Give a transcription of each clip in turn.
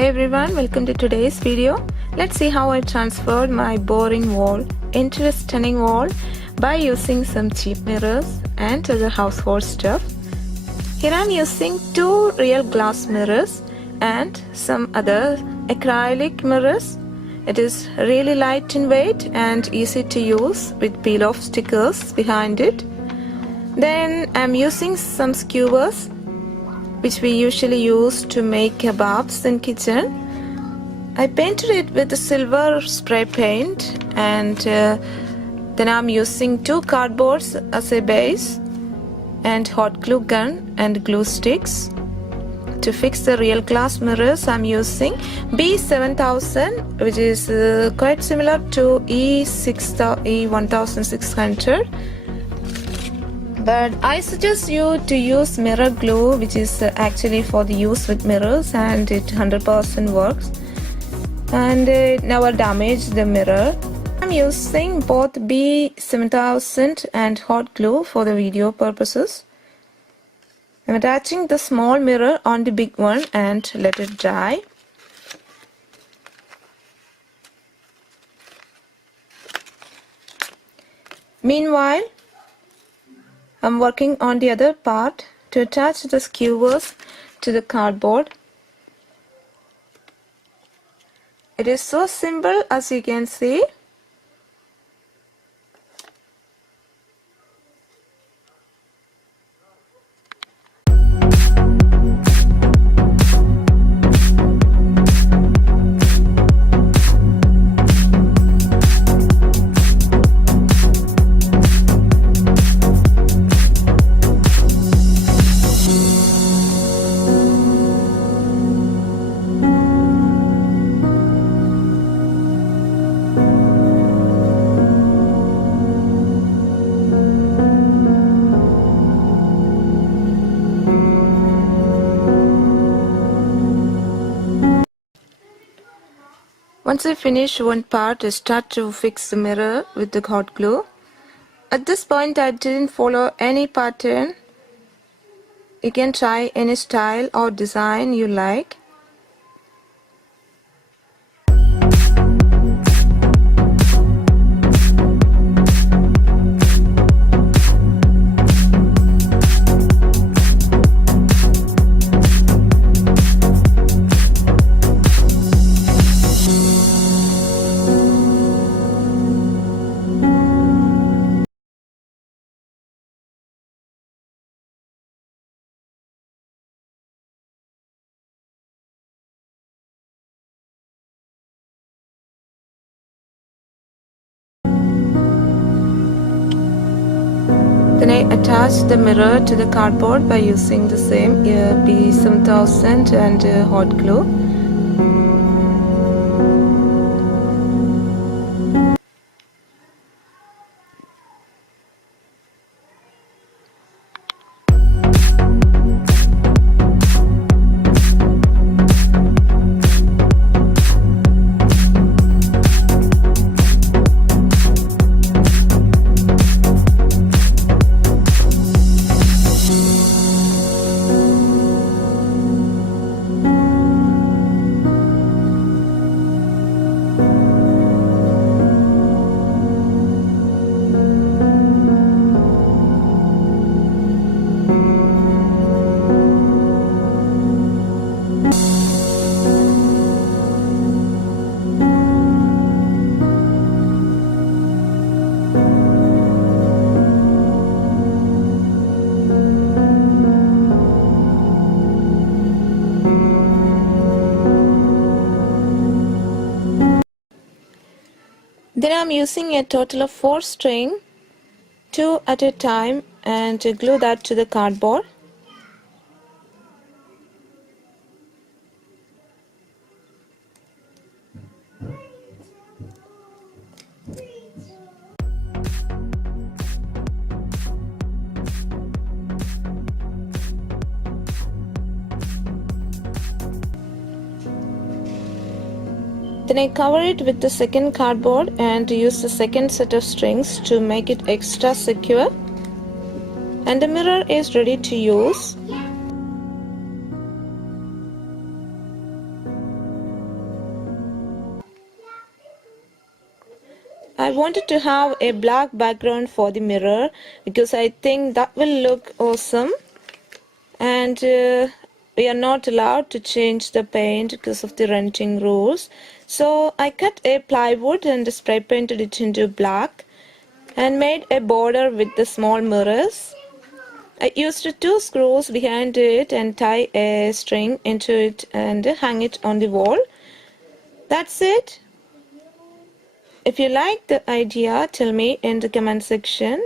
Hey everyone, welcome to today's video. Let's see how I transferred my boring wall into a stunning wall by using some cheap mirrors and other household stuff. Here I'm using two real glass mirrors and some other acrylic mirrors. It is really light in weight and easy to use with peel-off stickers behind it. Then I'm using some skewers, which we usually use to make kebabs in kitchen. I painted it with a silver spray paint, and then I'm using two cardboards as a base and hot glue gun and glue sticks. To fix the real glass mirrors, I'm using B7000, which is quite similar to E1600. But I suggest you to use mirror glue, which is actually for the use with mirrors, and it 100% works and it never damages the mirror. I'm using both B7000 and hot glue for the video purposes. I'm attaching the small mirror on the big one and let it dry. Meanwhile, I'm working on the other part to attach the skewers to the cardboard. It is so simple, as you can see. Once I finish one part, I start to fix the mirror with the hot glue. At this point, I didn't follow any pattern. You can try any style or design you like. Then I attach the mirror to the cardboard by using the same B7000 and hot glue. Then I'm using a total of 4 string, 2 at a time, and glue that to the cardboard. Then I cover it with the second cardboard and use the second set of strings to make it extra secure. And the mirror is ready to use. I wanted to have a black background for the mirror because I think that will look awesome, and we are not allowed to change the paint because of the renting rules. So I cut a plywood and spray painted it into black and made a border with the small mirrors. I used 2 screws behind it and tie a string into it and hang it on the wall. That's it. If you like the idea, tell me in the comment section.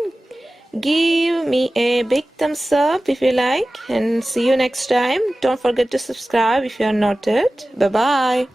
Give me a big thumbs up if you like, and see you next time. Don't forget to subscribe if you are not yet. Bye bye.